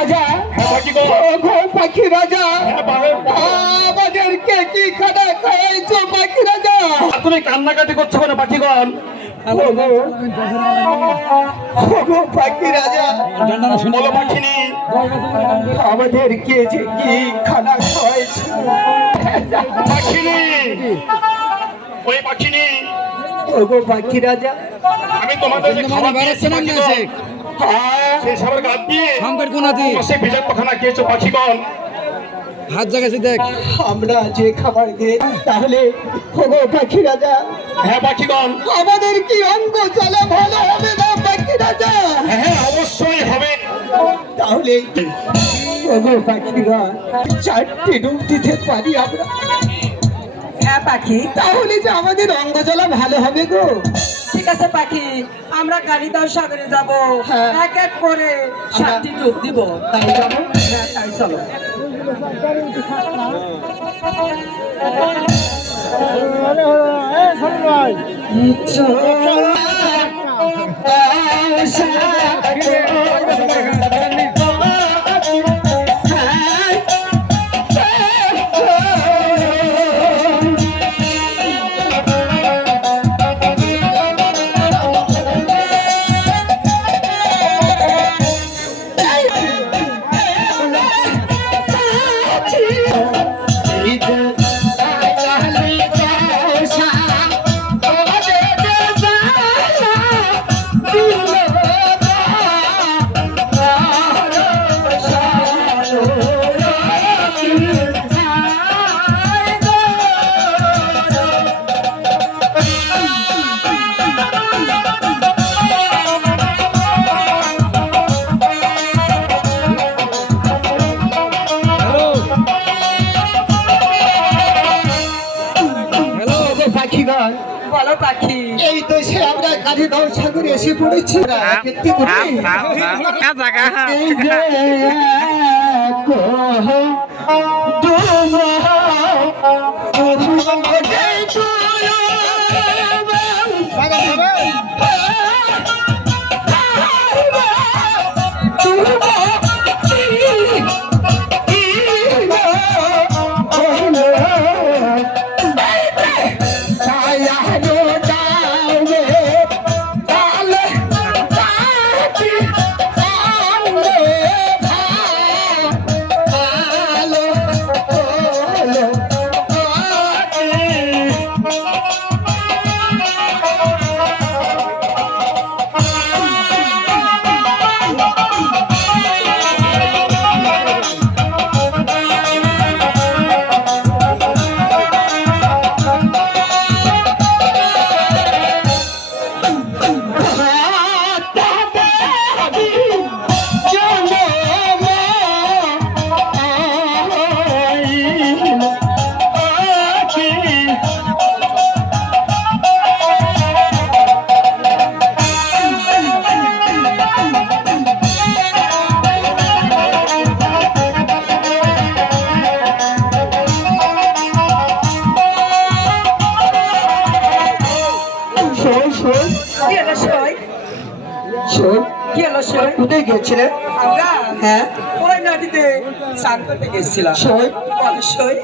রাজা, পাখি রাজা, আমাদেরকে কি খানা খাওয়াইছো পাখি রাজা? তুমি কান্নাকাটি করছো কেন পাখিগণ? পাখি রাজা, বলো পাখিনি, আমাদেরকে যে কি খানা খাওয়াইছো? পাখিনি, ওই পাখিনি, পাখি রাজা, আমি তোমাদের যে খাবার দিয়েছি পাখিগণ, সেই খাবার গাদ দিয়ে সে বিজয় পাখানা খেয়েছো পাখিগণ। হাত জায়গাছে দেখ, আমরা যে খাবার খেয়ে তাহলে পাখি রাজা, হ্যাঁ পাখিগণ, আমাদের কি অঙ্গ চলা ভালো হবে না পাখি রাজা? হ্যাঁ অবশ্যই হবে। তাহলে পাখিরা 4টে ডুব দিতে পারি আমরা? হ্যাঁ পাখি, তাহলে যে আমাদের অঙ্গ চলা ভালো হবে গো। ঠিক আছে পাখি, আমরা কালিদাও সাগরে যাব, হ্যাঁ। এক এক করে 7টি ডুব দিব। তাই যাবো। হ্যাঁ, তাই চলো। পাখিগণ, বলো পাখি, এই তো সে আমরা কালিদাও সাগরে এসে পড়েছি। এই যে কোথায় গেছিলে? আমরা হ্যাঁ, ওই নদীতে স্নান করতে গেছিলাম। সই অবশ্যই।